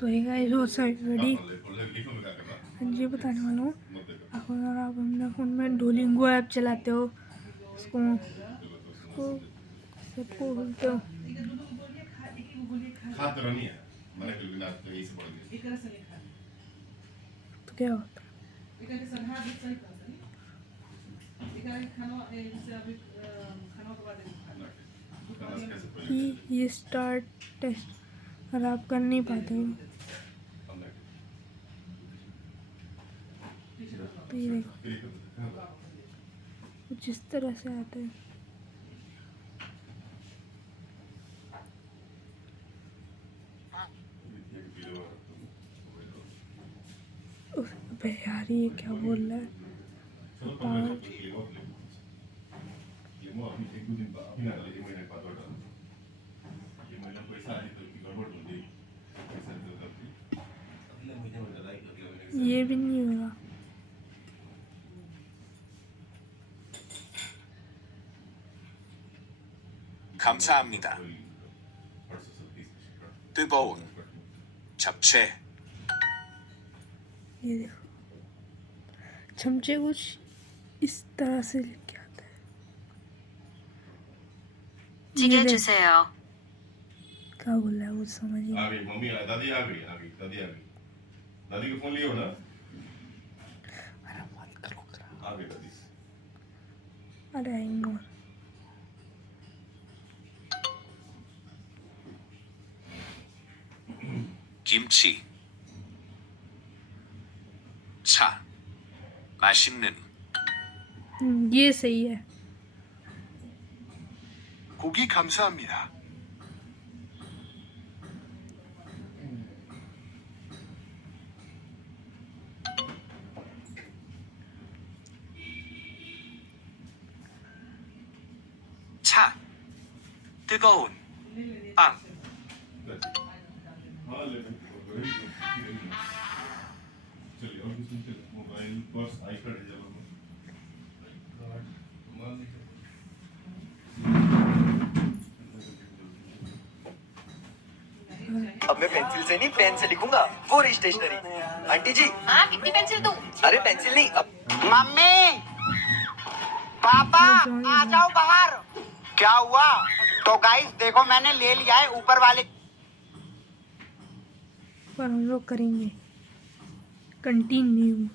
तो ये गाइस वो सब रेडी। हाँ जी बताने वाला हूँ आपको। अगर आप अपने फ़ोन में डोलिंगो ऐप चलाते हो, उसको सबको बोलते हो तो क्या होता है कि ये स्टार्ट टेस्ट अगर आप कर नहीं पाते हो तो ये देखो कुछ इस तरह से आता है। अबे यार ये क्या बोल रहा है पागल। ये भी नहीं होगा। 감사합니다. 뜨거운 잡채. ये देखो चमचे कुछ इस तरह से लेके आता है। 찌개 주세요. क्या बोल रहा है वो समझ ही नहीं। आ गई मम्मी, दादी आ गई, दादी आ गई। दादी का फोन लियो ना। अरे मत करो आ गई दादी। अरे इग्नोर। 김치. 차. 맛있는. ये सही है। 고기 감사합니다. 차. 뜨거운 빵. हाँ लेकिन चलिए और कुछ नहीं, मोबाइल पर्स आई कार्ड है जब अब मैं पेंसिल से नहीं पेन से लिखूंगा, वो रही स्टेशनरी। आंटी जी। हाँ कितनी पेंसिल दूँ? अरे पेंसिल नहीं, अब मम्मी पापा आ जाओ बाहर। क्या हुआ? तो गाइस देखो मैंने ले लिया है ऊपर वाले। पर हम लोग करेंगे कंटिन्यू।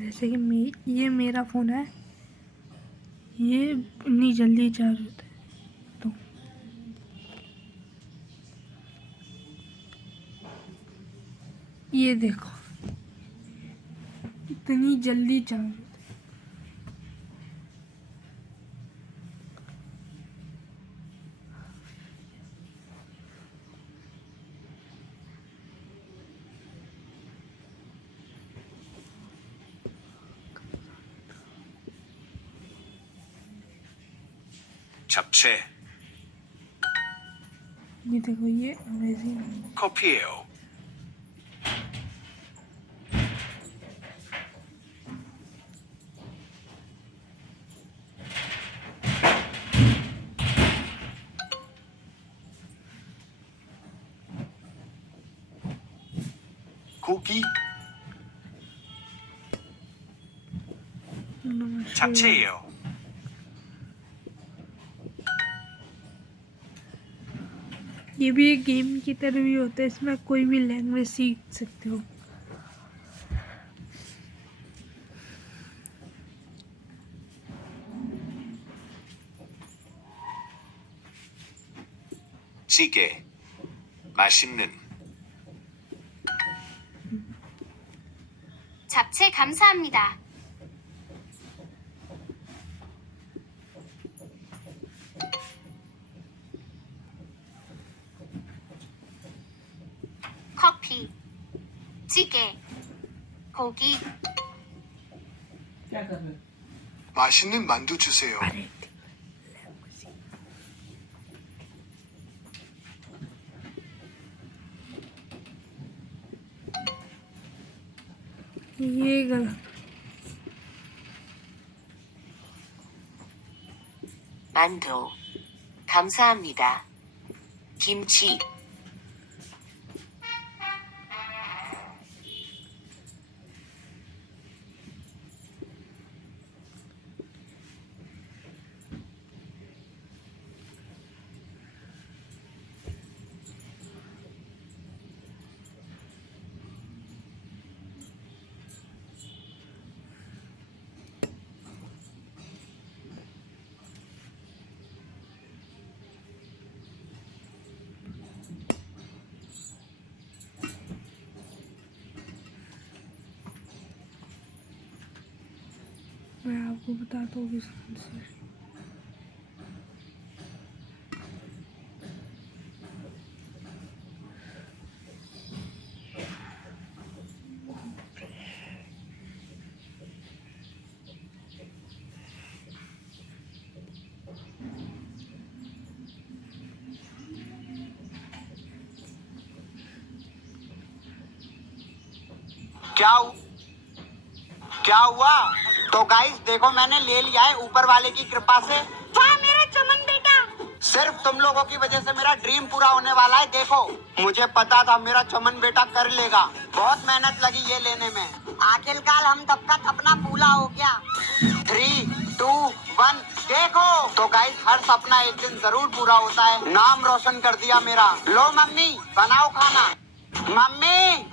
जैसे कि ये मेरा फ़ोन है, ये इतनी जल्दी चार्ज होता है तो ये देखो इतनी जल्दी चार्ज होता है। 잡채. ये देखो ये अमेजिंग। 커피예요. 고기. 잡채예요. ये भी एक गेम की तरह ही होता है, इसमें कोई भी लैंग्वेज सीख सकते हो। 찌개. 맛있는 잡채 감사합니다. 커피, 찌개, 고기, 맛있는 만두 주세요. ये गलत। 만두. 감사합니다. 김치. मैं आपको बताता हूँ इसका आंसर। क्या हुआ? तो गाइस देखो मैंने ले लिया है ऊपर वाले की कृपा से। वाह मेरा चमन बेटा। सिर्फ तुम लोगों की वजह से मेरा ड्रीम पूरा होने वाला है। देखो मुझे पता था मेरा चमन बेटा कर लेगा। बहुत मेहनत लगी ये लेने में। आखिरकार हम सबका सपना पूरा हो गया। 3, 2, 1 देखो। तो गाइस हर सपना एक दिन जरूर पूरा होता है। नाम रोशन कर दिया मेरा। लो मम्मी बनाओ खाना। मम्मी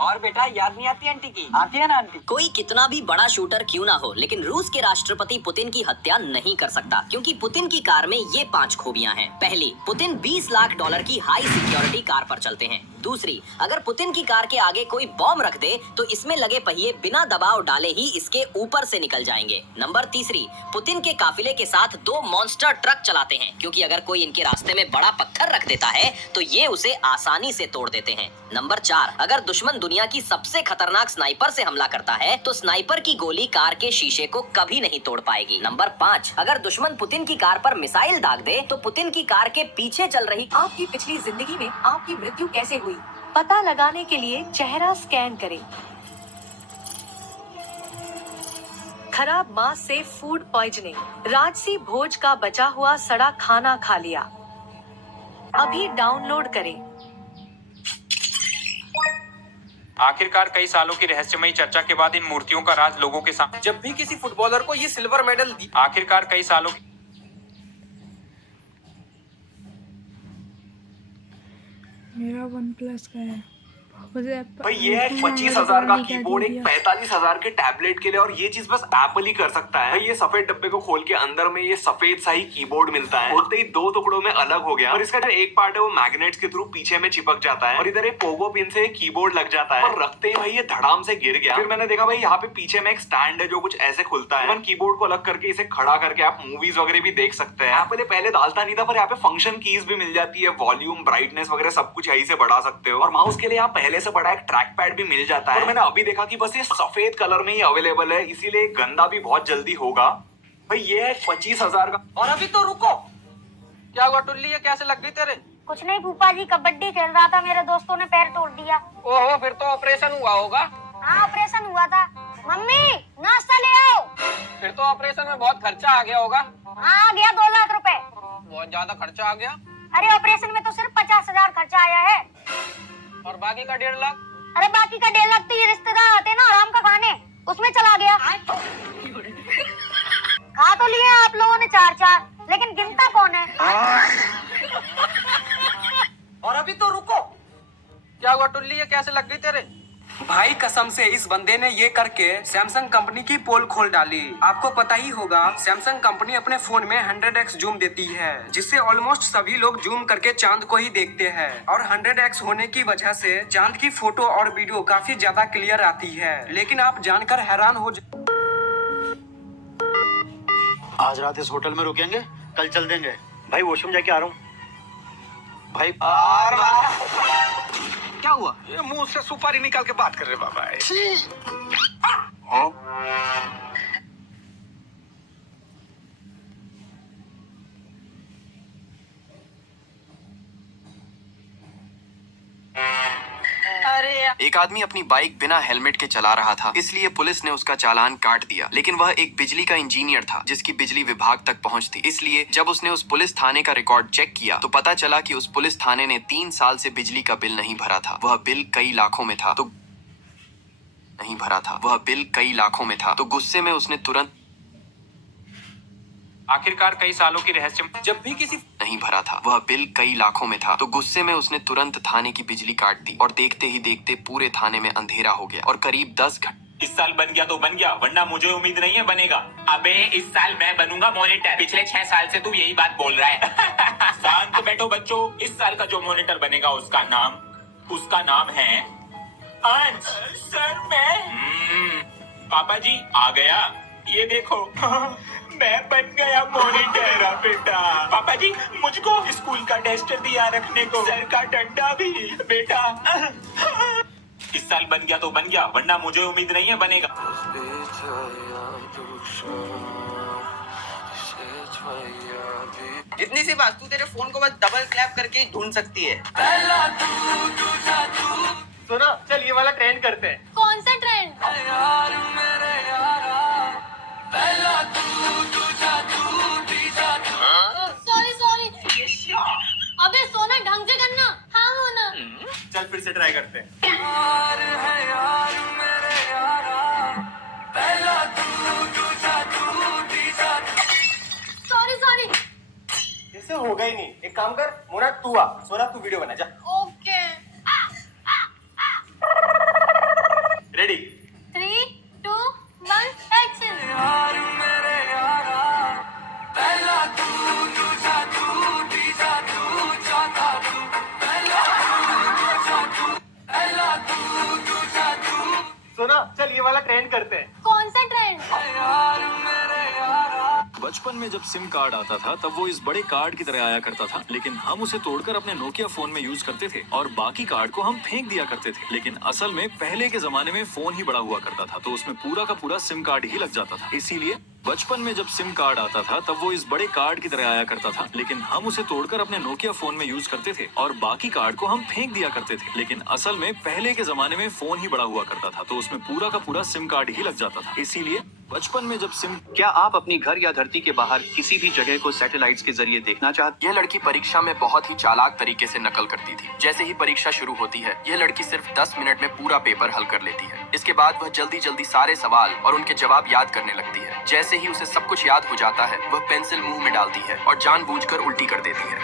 और बेटा याद नहीं आती आंटी की? आती है ना आंटी। कोई कितना भी बड़ा शूटर क्यों ना हो, लेकिन रूस के राष्ट्रपति पुतिन की हत्या नहीं कर सकता, क्योंकि पुतिन की कार में ये 5 खूबियां हैं। पहली, पुतिन 20 लाख डॉलर की हाई सिक्योरिटी कार पर चलते हैं। दूसरी, अगर पुतिन की कार के आगे कोई बॉम्ब रख दे तो इसमें लगे पहिए बिना दबाव डाले ही इसके ऊपर से निकल जाएंगे। नंबर तीसरी, पुतिन के काफिले के साथ 2 मॉन्स्टर ट्रक चलाते हैं, क्योंकि अगर कोई इनके रास्ते में बड़ा पत्थर रख देता है तो ये उसे आसानी से तोड़ देते हैं। नंबर 4, अगर दुश्मन दुनिया की सबसे खतरनाक स्नाइपर से हमला करता है तो स्नाइपर की गोली कार के शीशे को कभी नहीं तोड़ पाएगी। नंबर 5, अगर दुश्मन पुतिन की कार पर मिसाइल दाग दे तो पुतिन की कार के पीछे चल रही आपकी पिछली जिंदगी में आपकी मृत्यु कैसे हुई, पता लगाने के लिए चेहरा स्कैन करें। खराब मांस से फूड पॉइजनिंग। राजसी भोज का बचा हुआ सड़ा खाना खा लिया। अभी डाउनलोड करें। आखिरकार कई सालों की रहस्यमयी चर्चा के बाद इन मूर्तियों का राज लोगों के सामने। जब भी किसी फुटबॉलर को ये सिल्वर मेडल दी, आखिरकार कई सालों की मेरा OnePlus का है। भाई ये है 25,000 का कीबोर्ड, एक 45,000 के टैबलेट के लिए, और ये चीज बस एप्पल ही कर सकता है। भाई ये सफेद डब्बे को खोल के अंदर में ये सफेद सा ही कीबोर्ड मिलता है। खोलते ही 2 टुकड़ों में अलग हो गया, और इसका जो एक पार्ट है वो मैग्नेट्स के थ्रू पीछे में चिपक जाता है, और इधर एक पोगो पिन से कीबोर्ड लग जाता है, और रखते ही भाई ये धड़ाम से गिर गया। फिर मैंने देखा भाई यहाँ पे पीछे में एक स्टैंड है जो कुछ ऐसे खुलता है। कीबोर्ड को अलग करके इसे खड़ा करके आप मूवीज वगैरह भी देख सकते हैं। एप्पल पहले डालता नहीं था, पर यहाँ पे फंक्शन कीज भी मिल जाती है, वॉल्यूम, ब्राइटनेस वगैरह सब कुछ यहीं से बढ़ा सकते हो, और माउस के लिए यहाँ पहले से बड़ा एक ट्रैक पैड भी मिल जाता है। और मैंने अभी देखा कि बस ये सफेद कलर में ही अवेलेबल है, इसीलिए गंदा भी बहुत जल्दी होगा। भाई ये है 25,000 का। और अभी तो रुको, क्या हुआ टुल्ली, ये कैसे लग गई तेरे? कुछ नहीं फूफा जी, कबड्डी खेल रहा था, मेरे दोस्तों ने पैर तोड़ दिया। ओहो, फिर तो ऑपरेशन हुआ होगा। हाँ ऑपरेशन हुआ था। मम्मी नाश्ता ले आओ। फिर तो ऑपरेशन में बहुत खर्चा आ गया होगा। हाँ आ गया 2 लाख रुपए। बहुत ज्यादा खर्चा आ गया। अरे ऑपरेशन में तो सिर्फ 50,000 खर्चा आया है। और बाकी का 1.5 लाख? अरे बाकी का 1.5 लाख तो ये रिश्तेदार आते ना आराम का खाने, उसमें चला गया। खा तो लिए आप लोगों ने 4-4, लेकिन गिनता कौन है? और अभी तो रुको। क्या हुआ टुल्ली, ये कैसे लग गई तेरे? भाई कसम से इस बंदे ने ये करके सैमसंग कंपनी की पोल खोल डाली। आपको पता ही होगा सैमसंग कंपनी अपने फोन में 100x जूम देती है, जिससे ऑलमोस्ट सभी लोग जूम करके चांद को ही देखते हैं। और 100x होने की वजह से चांद की फोटो और वीडियो काफी ज्यादा क्लियर आती है। लेकिन आप जानकर हैरान हो आज रात इस होटल में रुकेंगे, कल चल देंगे। भाई वॉशरूम जाके आ रहा हूँ। भाई क्या हुआ? ये मुंह से सुपारी निकाल के बात कर रहे बाबा। एक आदमी अपनी बाइक बिना हेलमेट के चला रहा था, इसलिए पुलिस ने उसका चालान काट दिया। लेकिन वह एक बिजली का इंजीनियर था जिसकी बिजली विभाग तक पहुंच थी। इसलिए जब उसने उस पुलिस थाने का रिकॉर्ड चेक किया तो पता चला कि उस पुलिस थाने ने 3 साल से बिजली का बिल नहीं भरा था। वह बिल कई लाखों में था तो गुस्से में उसने तुरंत आखिरकार कई सालों की रहस्य जब भी किसी नहीं भरा था। वह बिल कई लाखों में था तो गुस्से में उसने तुरंत थाने की बिजली काट दी और देखते ही देखते पूरे थाने में अंधेरा हो गया और करीब 10 घंटे। इस साल बन गया तो बन गया, वरना मुझे उम्मीद नहीं है बनेगा। अबे इस साल मैं बनूंगा मॉनिटर। पिछले 6 साल से तू यही बात बोल रहा है। शांत बैठो बच्चों, इस साल का जो मॉनिटर बनेगा उसका नाम है अंश। सर मैं पापा जी आ गया, ये देखो मैं बन गया मॉनिटर बेटा। पापा जी मुझको स्कूल का टेस्टर दिया रखने को, सर का डंडा भी बेटा। इस साल बन गया तो बन गया, वरना मुझे उम्मीद नहीं है बनेगा। इतनी सी बात, तू तेरे फोन को बस डबल क्लैप करके ही ढूंढ सकती है। सुनो चल ये वाला ट्रेंड करते हैं। कौन सा ट्रेंड? सॉरी अबे सोना ढंग से करना। हाँ होना। चल फिर से ट्राई करते हैं। सॉरी इससे होगा ही नहीं। एक काम कर मोना, तू आ, सोना तू वीडियो बना जा। ओके। Ready 3, 2, 1 action. सोना चल ये वाला ट्रेंड करते हैं। कौन सा ट्रेंड? बचपन में जब सिम कार्ड आता था तब वो इस बड़े कार्ड की तरह आया करता था, लेकिन हम उसे तोड़कर अपने नोकिया फोन में यूज करते थे और बाकी कार्ड को हम फेंक दिया करते थे। लेकिन असल में पहले के जमाने में फोन ही बड़ा हुआ करता था तो उसमें पूरा का पूरा सिम कार्ड ही लग जाता था। इसीलिए बचपन में जब सिम कार्ड आता था तब वो इस बड़े कार्ड की तरह आया करता था, लेकिन हम उसे तोड़कर अपने नोकिया फोन में यूज करते थे और बाकी कार्ड को हम फेंक दिया करते थे। लेकिन असल में पहले के जमाने में फोन ही बड़ा हुआ करता था तो उसमें पूरा का पूरा सिम कार्ड ही लग जाता था। इसीलिए बचपन में जब सिम क्या आप अपनी घर या धरती के बाहर किसी भी जगह को सैटेलाइट्स के जरिए देखना चाहते? यह लड़की परीक्षा में बहुत ही चालाक तरीके से नकल करती थी। जैसे ही परीक्षा शुरू होती है यह लड़की सिर्फ 10 मिनट में पूरा पेपर हल कर लेती है। इसके बाद वह जल्दी जल्दी सारे सवाल और उनके जवाब याद करने लगती है। जैसे ही उसे सब कुछ याद हो जाता है वह पेंसिल मुंह में डालती है और जानबूझकर उल्टी कर देती है।